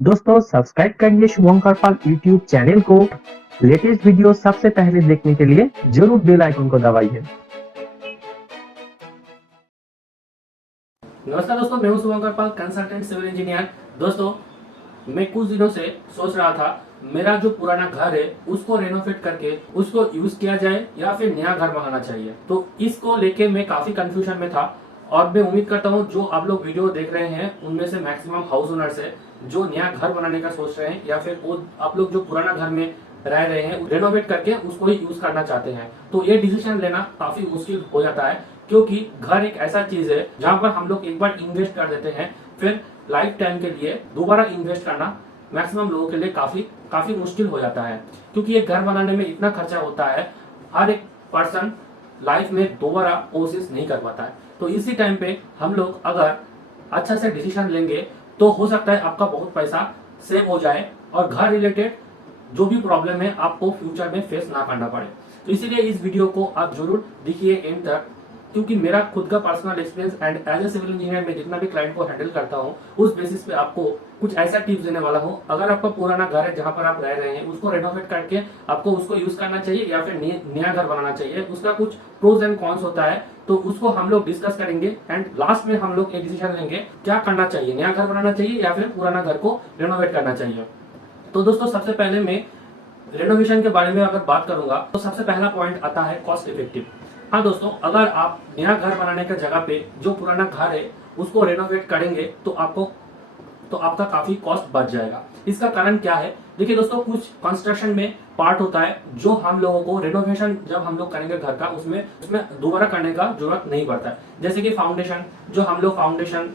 दोस्तों सब्सक्राइब करिए शुभंकर पाल YouTube channel को। लेटेस्ट वीडियो सबसे पहले देखने के लिए जरूर बेल आइकन को दबाइए। नमस्कार दोस्तों, मैं हूं शुभंकर पाल, कंसल्टेंट सिविल इंजीनियर। दोस्तों, मैं कुछ दिनों से सोच रहा था मेरा जो पुराना घर है उसको रेनोवेट करके उसको यूज किया जाए या फिर नया घर बनाना चाहिए। तो इसको लेके मैं काफी कंफ्यूजन में था और मैं उम्मीद करता हूं जो आप लोग वीडियो देख रहे हैं उनमें से मैक्सिमम हाउस ओनर्स है जो नया घर बनाने का सोच रहे हैं या फिर वो आप लोग जो पुराना घर में रह रहे हैं रेनोवेट करके उसको ही यूज करना चाहते हैं। तो ये डिसीजन लेना काफी मुश्किल हो जाता है क्योंकि घर एक ऐसा चीज है जहाँ पर हम लोग एक बार इन्वेस्ट कर देते हैं, फिर लाइफ टाइम के लिए दोबारा इन्वेस्ट करना मैक्सिमम लोगों के लिए काफी काफी मुश्किल हो जाता है। क्योंकि ये घर बनाने में इतना खर्चा होता है, हर एक पर्सन लाइफ में दोबारा कोशिश नहीं कर पाता है। तो इसी टाइम पे हम लोग अगर अच्छा से डिसीजन लेंगे तो हो सकता है आपका बहुत पैसा सेव हो जाए और घर रिलेटेड जो भी प्रॉब्लम है आपको फ्यूचर में फेस ना करना पड़े। तो इसीलिए इस वीडियो को आप जरूर देखिए एंड तक, क्योंकि मेरा खुद का personal experience and as a civil engineer में जितना भी क्लाइंट को हैंडल करता हूँ उस बेसिस पे आपको कुछ ऐसा टिप्स देने वाला हूँ। अगर आपका पुराना घर है जहाँ पर आप रह रहे हैं उसको रेनोवेट करके आपको उसको यूज करना चाहिए या फिर नया घर बनाना चाहिए, उसका कुछ प्रोज एंड कॉन्स होता है, तो उसको हम लोग डिस्कस करेंगे एंड लास्ट में हम लोग एक डिसीजन लेंगे क्या करना चाहिए, नया घर बनाना चाहिए या फिर पुराना घर को रेनोवेट करना चाहिए। तो दोस्तों, सबसे पहले मैं रेनोवेशन के बारे में अगर बात करूंगा तो सबसे पहला पॉइंट आता है कॉस्ट इफेक्टिव। हाँ दोस्तों, अगर आप नया घर बनाने की जगह पे जो पुराना घर है उसको रेनोवेट करेंगे तो आपका काफी कॉस्ट बच जाएगा। इसका कारण क्या है? देखिए दोस्तों, कुछ कंस्ट्रक्शन में पार्ट होता है जो हम लोगों को रेनोवेशन जब हम लोग करेंगे घर का उसमें उसमें दोबारा करने का जरूरत नहीं पड़ता है। जैसे कि फाउंडेशन, जो हम लोग फाउंडेशन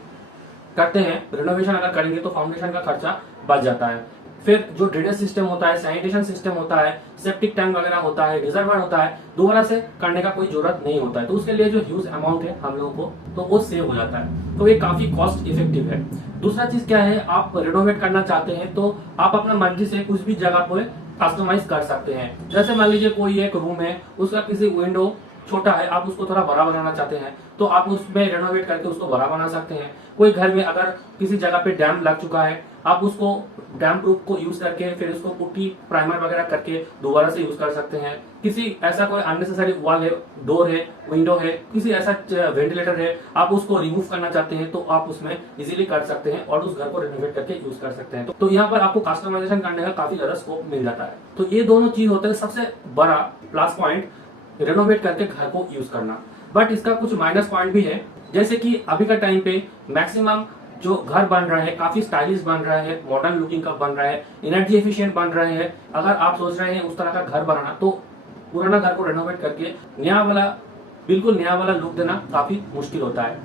करते हैं, रेनोवेशन अगर करेंगे तो फाउंडेशन का खर्चा बच जाता है। फिर जो ड्रेनेज सिस्टम होता है, सैनिटेशन सिस्टम होता है, सेप्टिक टैंक वगैरह होता है, रिजर्वायर होता है, दोबारा से करने का कोई जरूरत नहीं होता है। तो उसके लिए जो ह्यूज अमाउंट है हम लोगों को तो वो सेव हो जाता है। तो ये काफी कॉस्ट इफेक्टिव है। दूसरा चीज क्या है, आप रेनोवेट करना चाहते हैं तो आप अपना मर्जी से कुछ भी जगह पर कस्टमाइज कर सकते हैं। जैसे मान लीजिए कोई एक रूम है, उसका किसी विंडो छोटा है, आप उसको थोड़ा बड़ा बनाना चाहते हैं तो आप उसमें रेनोवेट करके उसको बड़ा बना सकते हैं। कोई घर में अगर किसी जगह पे डैम लग चुका है, आप उसको डैम प्रूफ को यूज करके फिर उसको पुट्टी प्राइमर वगैरह करके दोबारा से यूज कर सकते हैं। किसी ऐसा कोई अननेसेसरी वॉल है, डोर है, विंडो है, किसी ऐसा वेंटिलेटर है, आप उसको रिमूव करना चाहते हैं तो आप उसमें इजीली कर सकते हैं और उस घर को रेनोवेट करके यूज कर सकते हैं। तो यहाँ पर आपको कस्टमाइजेशन करने का काफी ज्यादा स्कोप मिल जाता है। तो ये दोनों चीज होते हैं सबसे बड़ा प्लस पॉइंट रेनोवेट करके घर को यूज करना। बट इसका कुछ माइनस पॉइंट भी है, जैसे कि अभी का टाइम पे मैक्सिमम जो घर बन रहा है काफी स्टाइलिश बन रहा है, मॉडर्न लुकिंग का बन रहा है, एनर्जी एफिशिएंट बन रहे हैं। अगर आप सोच रहे हैं उस तरह का घर बनाना तो पुराना घर को रेनोवेट करके नया वाला, बिल्कुल नया वाला लुक देना काफी मुश्किल होता है।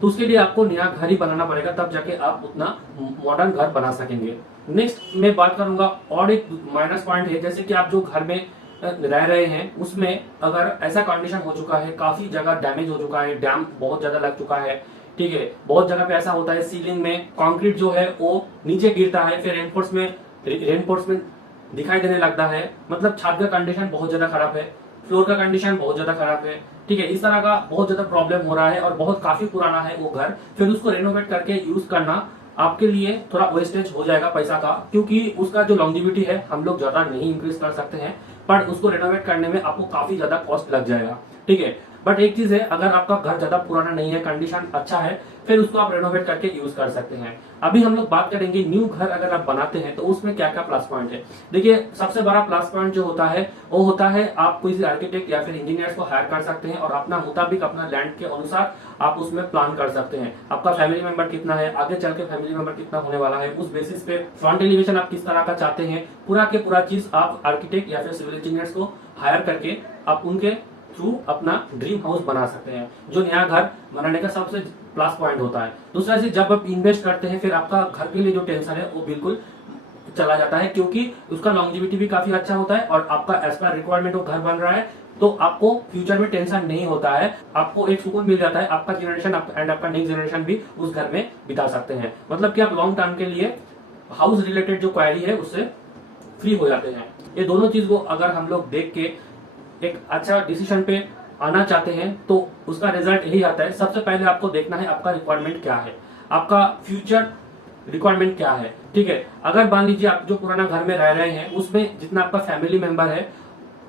तो उसके लिए आपको नया घर ही बनाना पड़ेगा, तब जाके आप उतना मॉडर्न घर बना सकेंगे। नेक्स्ट मैं बात करूंगा और एक माइनस पॉइंट है, जैसे कि आप जो घर में रह रहे हैं उसमें अगर ऐसा कंडीशन हो चुका है, काफी जगह डैमेज हो चुका है, डैम बहुत ज्यादा लग चुका है, ठीक है, बहुत जगह पे ऐसा होता है सीलिंग में कंक्रीट जो है वो नीचे गिरता है, फिर रेनफोर्समेंट दिखाई देने लगता है, मतलब छत का कंडीशन बहुत ज्यादा खराब है, फ्लोर का कंडीशन बहुत ज्यादा खराब है, ठीक है, इस तरह का बहुत ज्यादा प्रॉब्लम हो रहा है और बहुत काफी पुराना है वो घर, फिर उसको रेनोवेट करके यूज करना आपके लिए थोड़ा वेस्टेज हो जाएगा पैसा का, क्योंकि उसका जो लॉन्जिविटी है हम लोग ज्यादा नहीं इंक्रीज कर सकते हैं, पर उसको रेनोवेट करने में आपको काफी ज्यादा कॉस्ट लग जाएगा, ठीक है। बट एक चीज है, अगर आपका घर ज्यादा पुराना नहीं है, कंडीशन अच्छा है, फिर उसको आप रेनोवेट करके यूज कर सकते हैं। अभी हम लोग बात करेंगे न्यू घर अगर आप बनाते हैं तो उसमें क्या क्या प्लस पॉइंट है। देखिए, सबसे बड़ा प्लस पॉइंट जो होता है वो होता है आप किसी आर्किटेक्ट या फिर इंजीनियर्स को हायर कर सकते हैं और अपना मुताबिक अपना लैंड के अनुसार आप उसमें प्लान कर सकते हैं। आपका फैमिली मेंबर कितना है, आगे चल के फैमिली मेंबर कितना होने वाला है, उस बेसिस पे फ्रंट एलिवेशन आप किस तरह का चाहते हैं, पूरा के पूरा चीज आप आर्किटेक्ट या फिर सिविल इंजीनियर्स को हायर करके आप उनके थ्रू अपना ड्रीम हाउस बना सकते हैं, जो नया घर बनाने का सबसे प्लस पॉइंट होता है। दूसरा चीज, जब आप इन्वेस्ट करते हैं फिर आपका घर के लिए जो टेंशन है वो बिल्कुल चला जाता है, क्योंकि उसका लॉन्जिविटी भी काफी अच्छा होता है और आपका एज पर रिक्वायरमेंट वो घर बन रहा है, तो आपको फ्यूचर में टेंशन नहीं होता है, आपको एक सुकून मिल जाता है, आपका जनरेशन एंड आपका नेक्स्ट जनरेशन भी उस घर में बिता सकते हैं। मतलब कि आप लॉन्ग टर्म के लिए हाउस रिलेटेड जो क्वायरी है उससे फ्री हो जाते हैं। ये दोनों चीज को अगर हम लोग देख के एक अच्छा डिसीजन पे आना चाहते हैं तो उसका रिजल्ट यही आता है। सबसे पहले आपको देखना है आपका रिक्वायरमेंट क्या है, आपका फ्यूचर रिक्वायरमेंट क्या है। ठीक है, अगर मान लीजिए आप जो पुराना घर में रह रहे हैं उसमें जितना आपका फैमिली मेंबर है,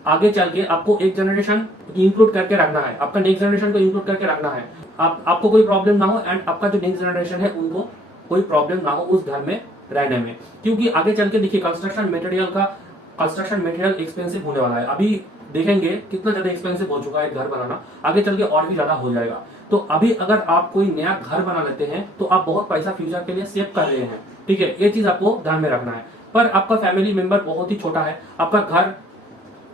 आगे चल के आपको एक जनरेशन इंक्लूड करके रखना है, आपका नेक्स्ट जनरेशन को इंक्लूड करके रखना है, आपको कोई प्रॉब्लम ना हो एंड आपका जो नेक्स्ट जनरेशन है उनको कोई प्रॉब्लम ना हो उस घर में रहने में। क्योंकि आगे चल के देखिए कंस्ट्रक्शन मटेरियल एक्सपेंसिव होने वाला है। अभी देखेंगे कितना ज्यादा एक्सपेंसिव हो चुका है घर बनाना, आगे चल के और भी ज्यादा हो जाएगा। तो अभी अगर आप कोई नया घर बना लेते हैं तो आप बहुत पैसा फ्यूचर के लिए सेव कर रहे हैं। ठीक है, ये चीज आपको ध्यान में रखना है। पर आपका फैमिली मेंबर बहुत ही छोटा है, आपका घर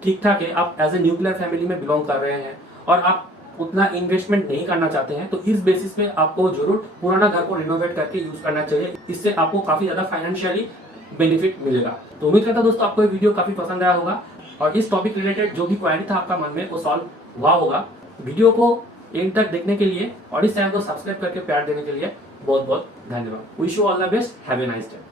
ठीक ठाक है, आप एज ए न्यूक्लियर फैमिली में बिलोंग कर रहे हैं और आप उतना इन्वेस्टमेंट नहीं करना चाहते हैं, तो इस बेसिस पे आपको जरूर पुराना घर को रिनोवेट करके यूज करना चाहिए। इससे आपको काफी ज्यादा फाइनेंशियली बेनिफिट मिलेगा। तो उम्मीद करता हूं दोस्तों आपको ये वीडियो काफी पसंद आया होगा और इस टॉपिक रिलेटेड जो भी क्वेरी था आपका मन में वो सॉल्व हुआ होगा। वीडियो को एंड तक देखने के लिए और इस चैनल को सब्सक्राइब करके प्यार देने के लिए बहुत बहुत धन्यवाद। Wish you all the best, have a nice day.